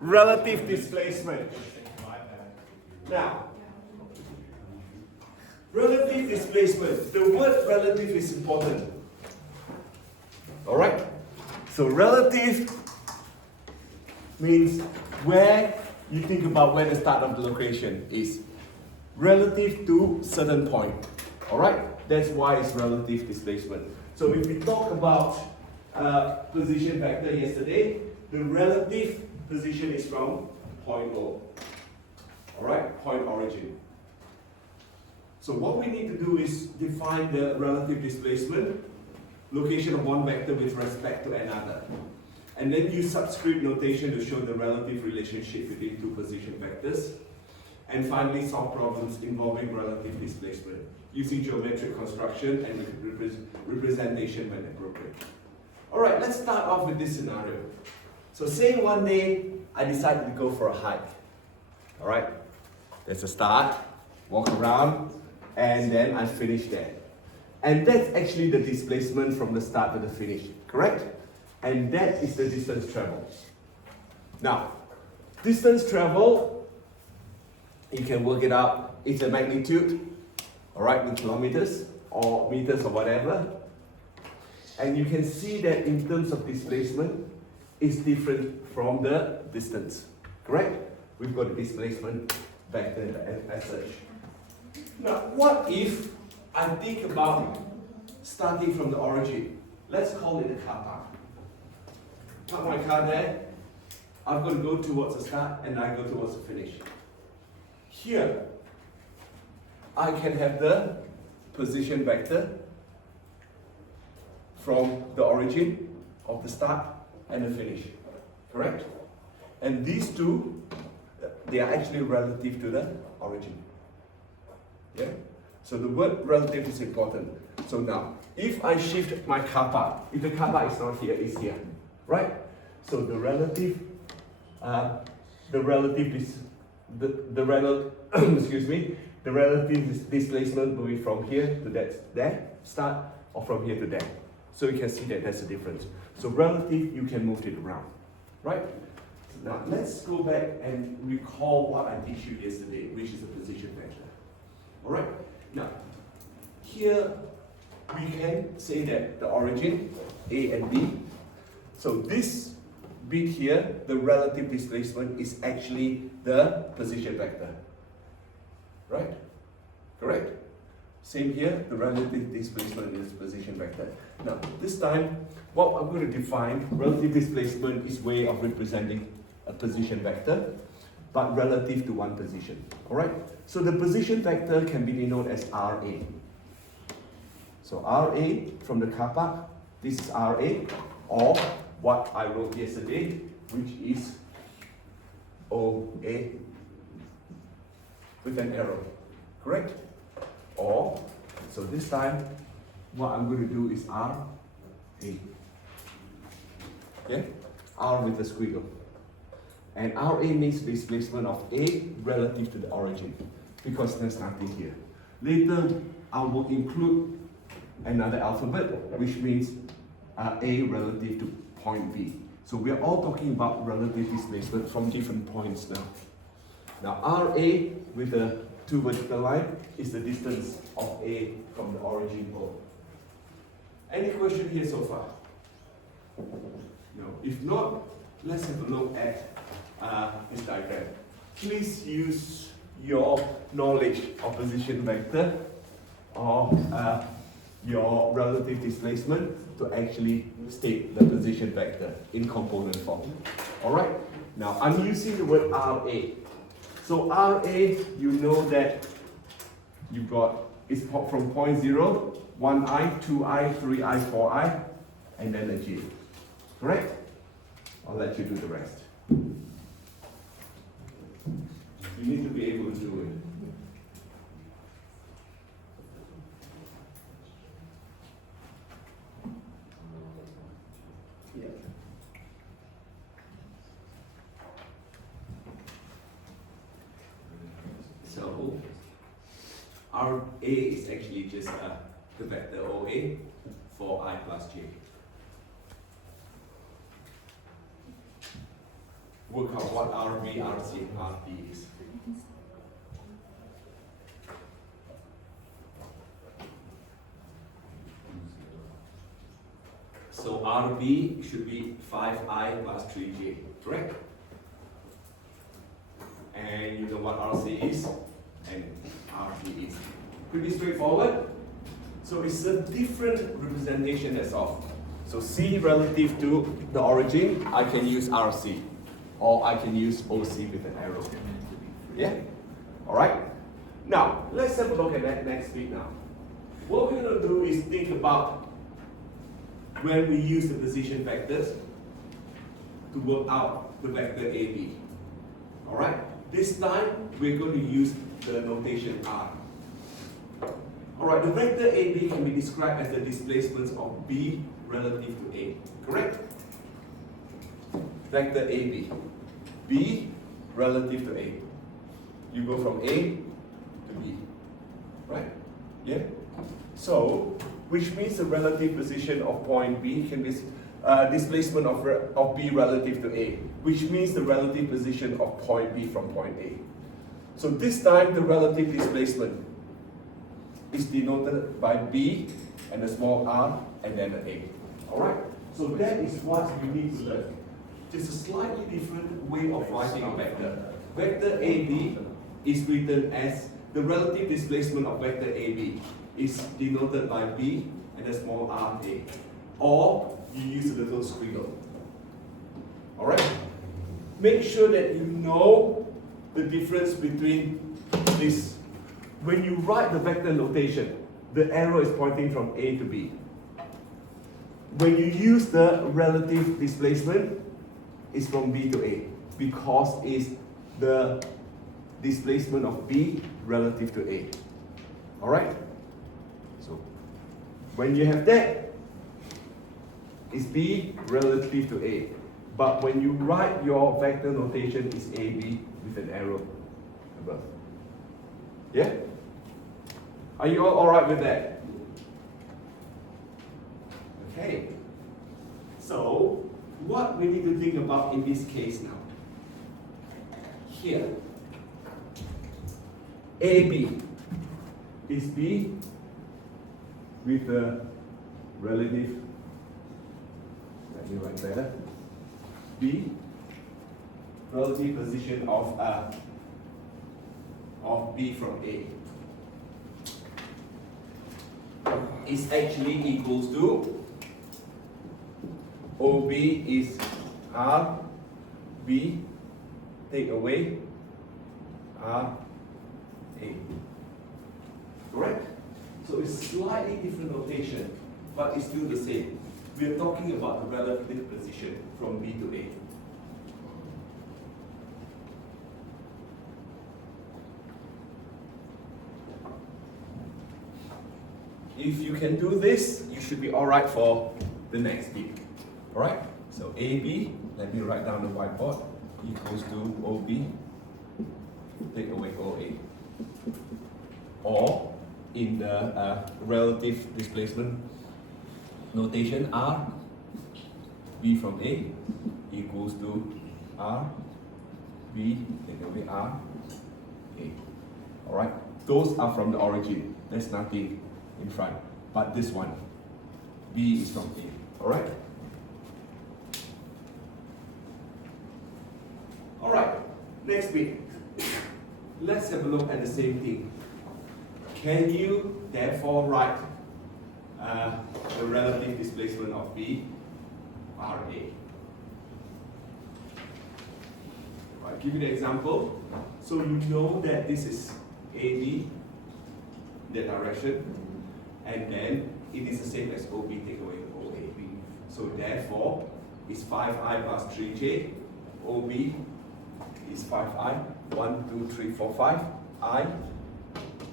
relative displacement. Now, relative displacement. The word relative is important. Alright? So relative means where you think about where the start of the location is. Relative to certain point. Alright? That's why it's relative displacement. So if we talk about position vector yesterday, the relative position is from point O. Alright? Point origin. So what we need to do is define the relative displacement, location of one vector with respect to another. And then use subscript notation to show the relative relationship between two position vectors. And finally, solve problems involving relative displacement using geometric construction and representation when appropriate. Alright, let's start off with this scenario. So say one day I decided to go for a hike. Alright, there's a start, walk around, and then I finish there. And that's actually the displacement from the start to the finish, correct? And that is the distance traveled. Now, distance traveled, you can work it out. It's a magnitude, all right, in kilometers or meters or whatever. And you can see that in terms of displacement, it's different from the distance, correct? We've got the displacement vector as such. Now, what if I think about starting from the origin? Let's call it a car park. Park my car there. I'm going to go towards the start and I go towards the finish. Here, I can have the position vector from the origin of the start and the finish, correct? And these two, they are actually relative to the origin. Yeah? So the word relative is important. So now, if I shift my car park, if the car park is not here, it's here, right? So the relative displacement will be from here to there, start, or from here to there. So you can see that there's a difference. So relative, you can move it around, right? So now let's go back and recall what I teach you yesterday, which is the position vector. All right. Now, here we can say that the origin A and B. So this bit here, the relative displacement is actually the position vector. Right? Correct? Same here, the relative displacement is position vector. Now, this time, what I'm going to define, relative displacement is way of representing a position vector, but relative to one position. Alright? So the position vector can be denoted as RA. So RA from the car park, this is RA, or what I wrote yesterday, which is OA with an arrow, correct? Or, so this time, what I'm going to do is RA. Okay? R with a squiggle. And RA means displacement of A relative to the origin, because there's nothing here. Later, I will include another alphabet, which means A relative to point B. So we are all talking about relative displacement from different points now. Now RA with a two vertical line is the distance of A from the origin O. Any question here so far? No. If not, let's have a look at this diagram. Please use your knowledge of position vector or your relative displacement to actually state the position vector in component form. Alright? Now I'm using the word RA. So RA, you know that you've got, it's from point 0, 1i, 2i, 3i, 4i, and then a J. Correct? I'll let you do the rest. You need to be able to do it. Yeah. So, RA is actually just the vector OA for I plus J. work out what RB, RC, and RD is. So RB should be 5i plus 3j, correct? And you know what RC is and RD is. Pretty straightforward. So it's a different representation as of. So C relative to the origin, I can use RC. Or I can use OC with an arrow. Yeah? Alright? Now, let's have a look at that next bit now. What we're going to do is think about when we use the position vectors to work out the vector AB. Alright? This time, we're going to use the notation R. Alright, the vector AB can be described as the displacements of B relative to A. Correct? Vector AB. B relative to A. You go from A to B. Right? Yeah? So, which means the relative position of point B can be displacement of B relative to A, which means the relative position of point B from point A. So this time the relative displacement is denoted by B and a small r and then an A. Alright? So that is what you need to learn. Just a slightly different way of writing a vector. Vector AB is written as the relative displacement of vector AB is denoted by B and a small r A. Or you use a little squiggle. Alright? Make sure that you know the difference between this. When you write the vector notation, the arrow is pointing from A to B. When you use the relative displacement, it's from B to A because it's the displacement of B relative to A. Alright? So, when you have that, it's B relative to A. But when you write your vector notation, it's AB with an arrow above. Yeah? Are you all alright with that? Okay. So, what we need to think about in this case now? Here, AB is B with the relative, let me write better, B, relative position of B from A is actually equals to OB is R, B, take away R, A. Correct? So it's slightly different notation, but it's still the same. We are talking about the relative position from B to A. If you can do this, you should be alright for the next bit. Alright? So AB, let me write down the whiteboard, equals to OB, take away OA. Or in the relative displacement notation, R, B from A equals to R, B, take away R, A. Alright? Those are from the origin. There's nothing in front. But this one, B is from A. Alright? Alright, next bit. Let's have a look at the same thing. Can you therefore write the relative displacement of B, RA? I'll give you the example. So you know that this is AB, the direction, and then it is the same as OB take away OA. So therefore, it's 5i plus 3j, OB is 5i, 1, 2, 3, 4, 5, I,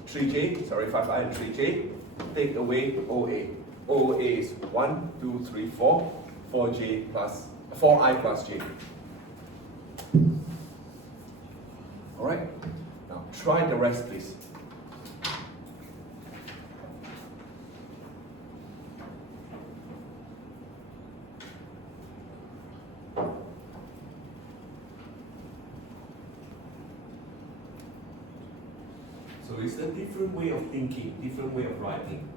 3j, sorry, 5i and 3j, take away OA. OA is 1, 2, 3, 4, 4j plus, 4i plus j. Alright, now try the rest please. So it's a different way of thinking, different way of writing.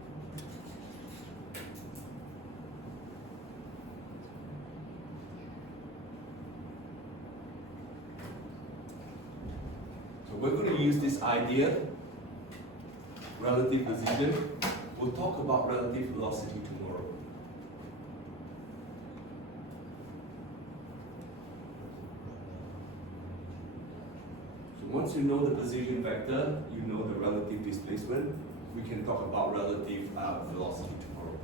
So we're going to use this idea, relative position. We'll talk about relative velocity tomorrow. Once you know the position vector, you know the relative displacement, we can talk about relative velocity tomorrow.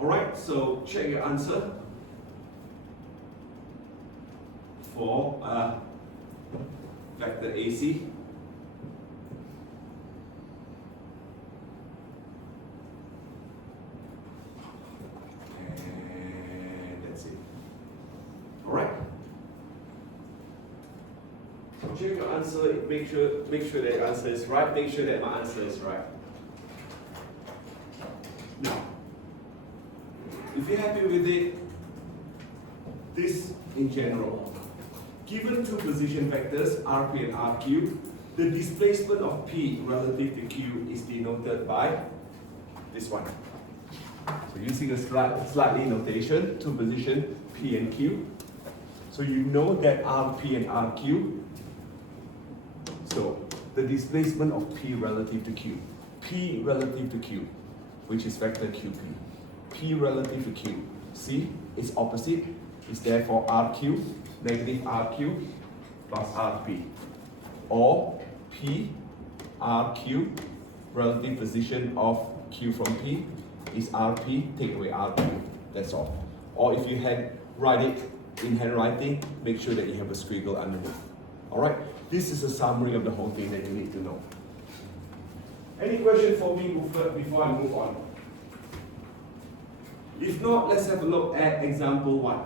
Alright, so check your answer for vector AC. And that's it. Alright? Check your answer, make sure that your answer is right, make sure that my answer is right. Now, if you're happy with it, this in general, given two position vectors, RP and RQ, the displacement of P relative to Q is denoted by this one. So using a slightly notation, two position P and Q. So you know that RP and RQ. So the displacement of P relative to Q. P relative to Q, which is vector QP. P relative to Q. See, it's opposite. It's therefore RQ, negative RQ plus RP. Or P, RQ, relative position of Q from P is RP, take away RQ. That's all. Or if you write it in handwriting, make sure that you have a squiggle underneath. Alright? This is a summary of the whole thing that you need to know. Any question for me before I move on? If not, let's have a look at example 1.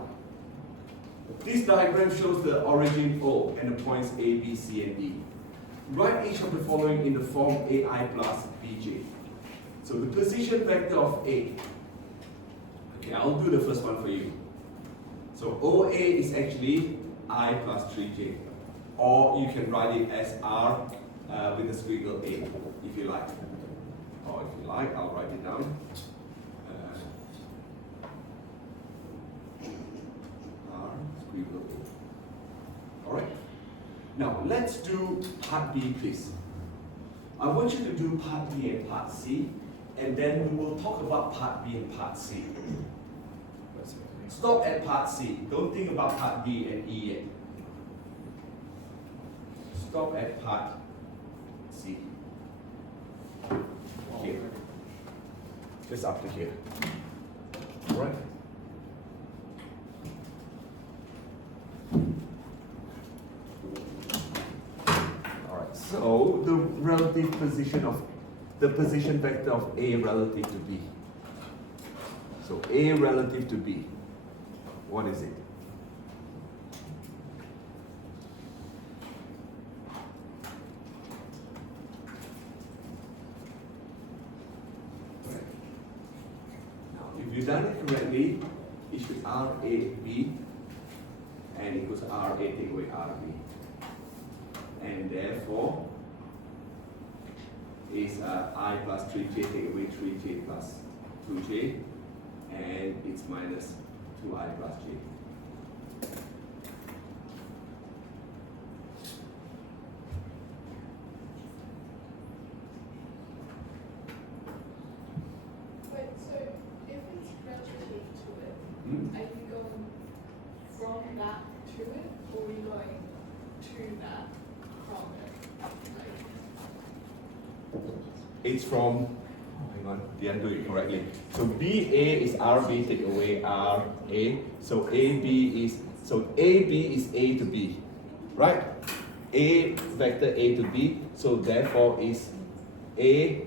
This diagram shows the origin O and the points A, B, C, and D. Write each of the following in the form AI plus BJ. So the position vector of A. Okay, I'll do the first one for you. So OA is actually I plus 3J. Or you can write it as R with a squiggle A, if you like. Or if you like, I'll write it down. R squiggle A. Alright? Now, let's do part B, please. I want you to do part B and part C, and then we will talk about part B and part C. Stop at part C. Don't think about part D and E yet. Stop at part C. Here. Just up to here. Alright? Alright, so the relative position of the position vector of A relative to B. So A relative to B. What is it? If you've done it correctly, it should RAB and equals RA take away RB. And therefore, is I plus 3J take away 3J plus 2J, and it's minus 2I plus J. Are you going from that to it, or are you going to that from it? It's from, hang on, didn't do it correctly. So BA is RB take away RA. So AB is A to B, right? A vector A to B. So therefore is A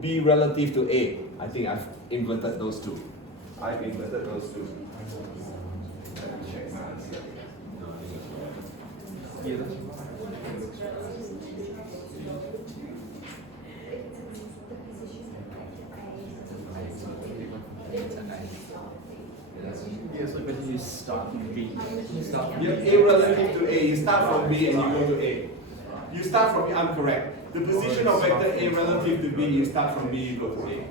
B relative to A. I think I've inverted those two. I've inverted those two. Let me check my answer. Here. Yeah, so when you start from B, Yeah, A relative to A. You start from B and you go to A. You start from, I'm correct. The position of vector A relative to B, you start from B, you go to A.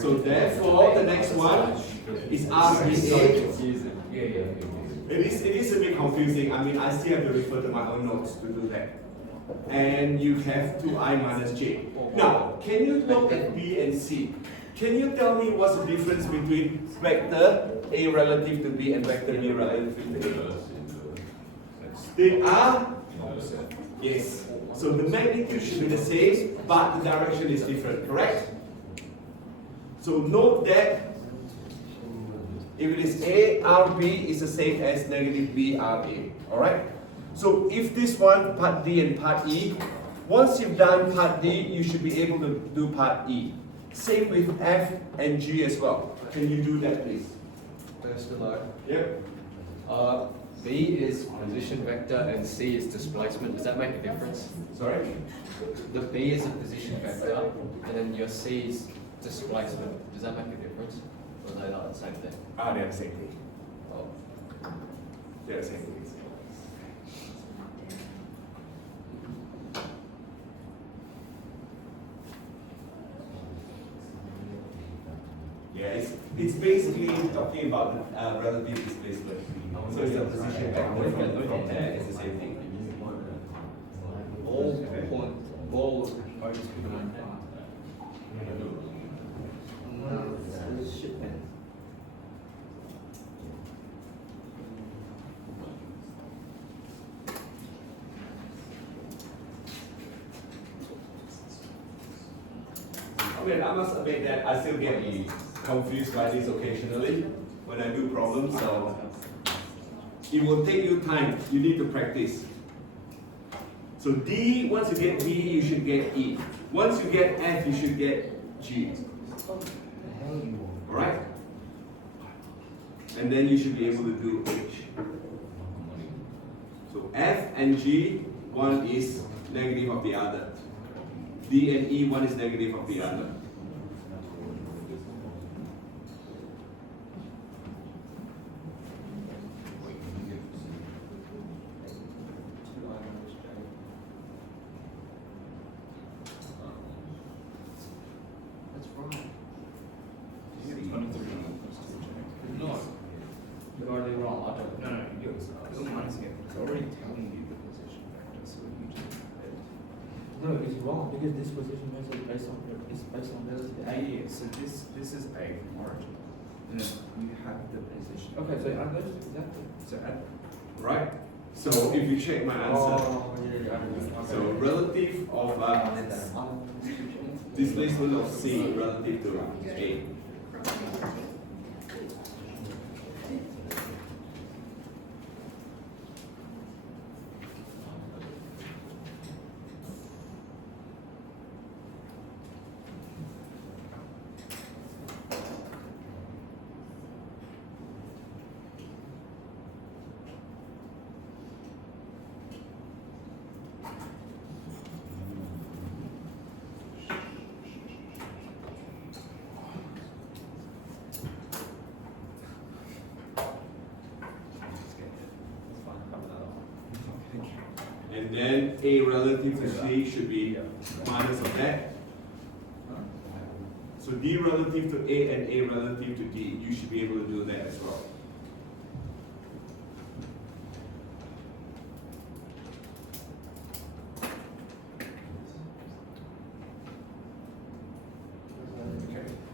So therefore, the next one is RBA. It is a bit confusing. I mean, I still have to refer to my own notes to do that. And you have 2I minus J. Now, can you look at B and C? Can you tell me what's the difference between vector A relative to B and vector B relative to A? They are? Yes. So the magnitude should be the same, but the direction is different, correct? So note that if it is A, RB is the same as negative B, RA. Alright? So if this one, part D and part E, once you've done part D, you should be able to do part E. Same with F and G as well. Can you do that, please? First below. Yep. B is position vector and C is displacement. Does that make a difference? Sorry? The B is a position vector and then your C is displacement. Does that make a difference? Or are they not the same thing? Ah, they're the same thing. Oh. They're the same thing. Yeah, it's basically talking about relative displacement. So it's a position vector from there, it's the same thing. All I mean, I must admit that I still get confused by this occasionally when I do problems, so it will take you time. You need to practice. So D, once you get D, you should get E. Once you get F, you should get G. Alright? And then you should be able to do H. So F and G, one is negative of the other. D and E, one is negative of the other. That's right. No, You're already wrong. I don't no, you're minusing it. It's already telling you the position vector, so you just No, it's wrong because this position method based on relative A. Yeah, so this is A from origin, and then you have the position. Okay, so I understood exactly. So at Right? So if you check my answer, Oh, yeah. so relative of displacement of C relative to A. And then A relative to C should be minus of that. So D relative to A and A relative to D, you should be able to do that as well.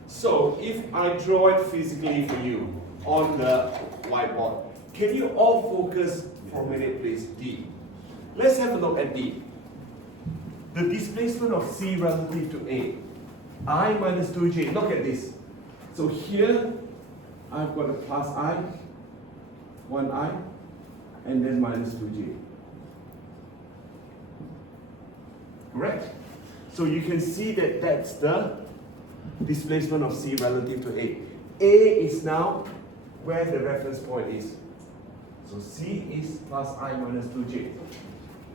So if I draw it physically for you on the whiteboard, can you all focus for a minute, please? D. Let's have a look at D. The displacement of C relative to A. I minus 2j. Look at this. So here, I've got a plus I, 1I, and then minus 2j. Correct? So you can see that that's the displacement of C relative to A. A is now where the reference point is. So C is plus I minus 2j.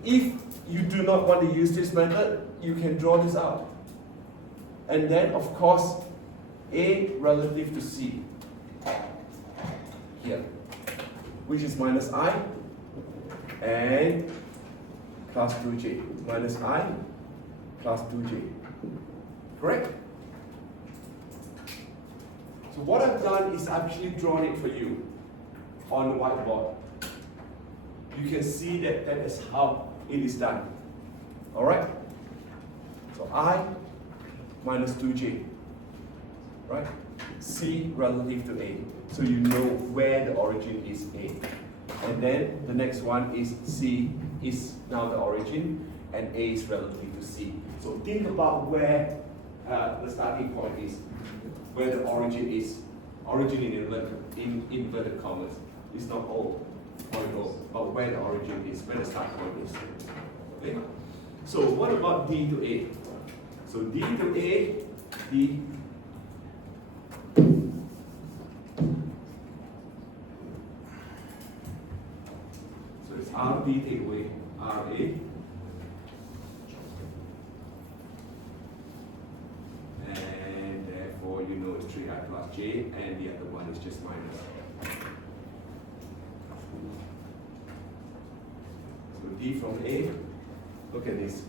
If you do not want to use this method, you can draw this out. And then, of course, A relative to C. Here. Which is minus I and plus 2j minus I plus 2j. Correct? So what I've done is I've actually drawn it for you on the whiteboard. You can see that that is how it is done. Alright? So I minus 2j. Right? C relative to A. So you know where the origin is A. And then the next one is C is now the origin and A is relative to C. So think about where the starting point is, where the origin is. Origin in inverted commas. It's not O, point O, but where the origin is, where the start point is. Okay? So what about D to A? So D to A, D. So it's RB take away RA. And therefore you know it's 3I plus J, and the other one is just minus. So D from A, look at this.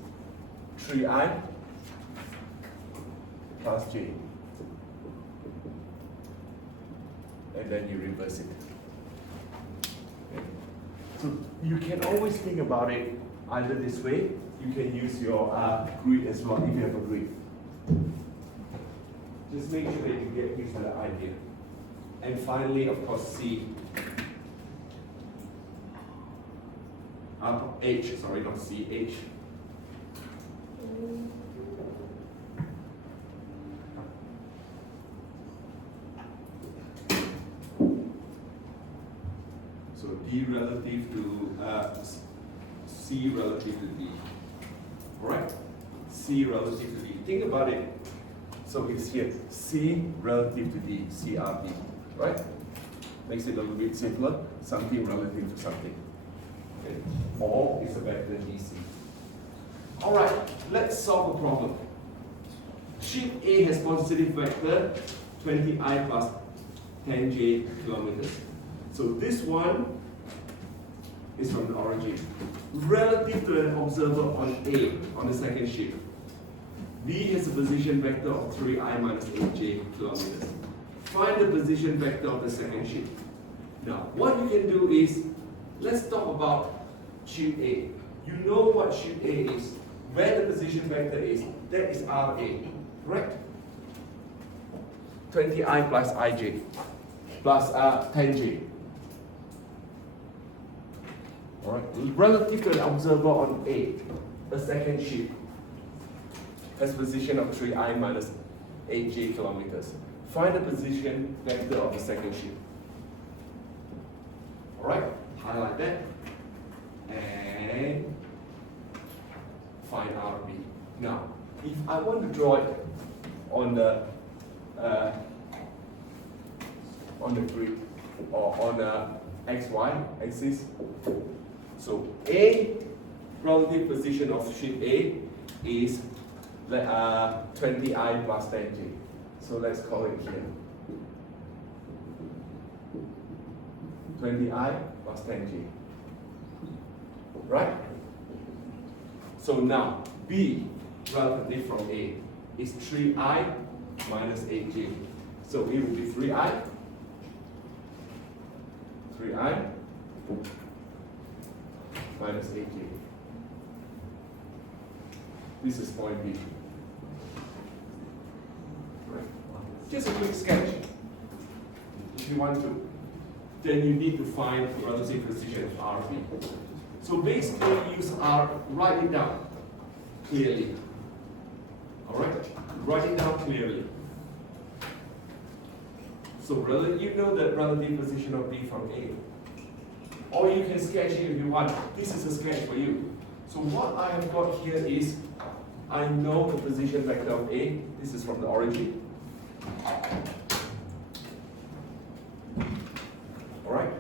3I plus J. And then you reverse it. Okay. So you can always think about it either this way. You can use your grid as well if you have a grid. Just make sure that you get used to the idea. And finally, of course, C. H, sorry, not C, H. So D relative to C relative to D. Alright? C relative to D. Think about it. So it's here C relative to D, CRD. Right? Makes it a little bit simpler. Something relative to something. Okay. Or it's a vector DC. Alright, let's solve a problem. Sheet A has positive vector 20I plus 10j kilometers. So this one is from the origin. Relative to an observer on A, on the second sheet. B has a position vector of 3I minus 8j kilometers. Find the position vector of the second sheet. Now, what you can do is, let's talk about sheet A. You know what sheet A is, where the position vector is, that is RA, correct? 20I plus IJ, plus 10J. Alright, relative to an observer on A, the second sheet has position of 3I minus 8j kilometers. Find the position vector of the second sheet. Alright, highlight that. And find RB. Now, if I want to draw it on the grid or on the XY axis, so A relative position of sheet A is 20I plus 10j. So let's call it here 20I plus 10j. Right? So now B relative from A is 3I minus 8j. So it will be 3I minus 8j. This is point B. Right. Just a quick sketch. If you want to, then you need to find the relative position of RB. So basically use R, write it down clearly. Alright? Write it down clearly. So you know the relative position of B from A. Or you can sketch it if you want. This is a sketch for you. So what I have got here is, I know the position vector of A. This is from the origin. Alright?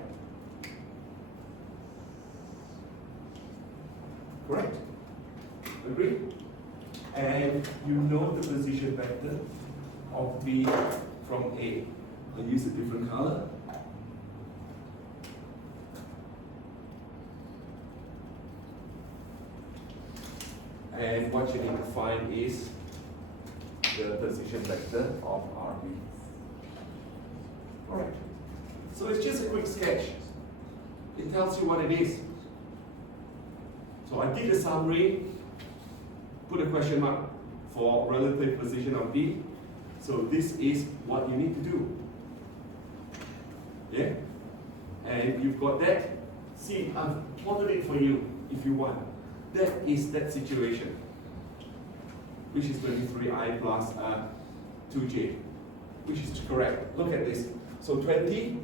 Correct? Agree? And you know the position vector of B from A. I'll use a different color. And what you need to find is the position vector of RB. Alright, so it's just a quick sketch. It tells you what it is. So I did a summary, put a question mark for relative position of B. So this is what you need to do. Yeah? And you've got that. See, I've plotted it for you if you want. That is that situation, which is 23i plus 2j, which is correct. Look at this. So 20,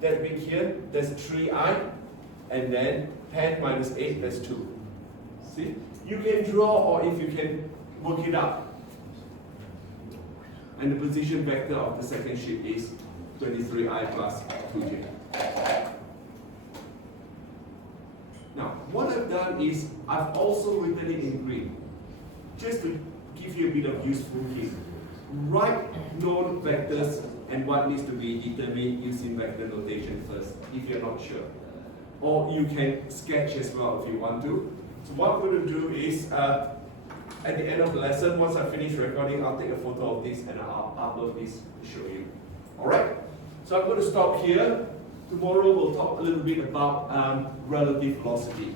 that bit here, that's 3i, and then 10 minus 8, that's 2. See? You can draw, or if you can work it out. And the position vector of the second sheet is 23i plus 2j. Now, what I've done is I've also written it in green, just to give you a bit of useful hint. Write known vectors and what needs to be determined using vector notation first, if you're not sure. Or you can sketch as well if you want to. So what I'm going to do is, at the end of the lesson, once I finish recording, I'll take a photo of this and I'll upload this to show you. Alright? So I'm going to stop here. Tomorrow we'll talk a little bit about relative velocity.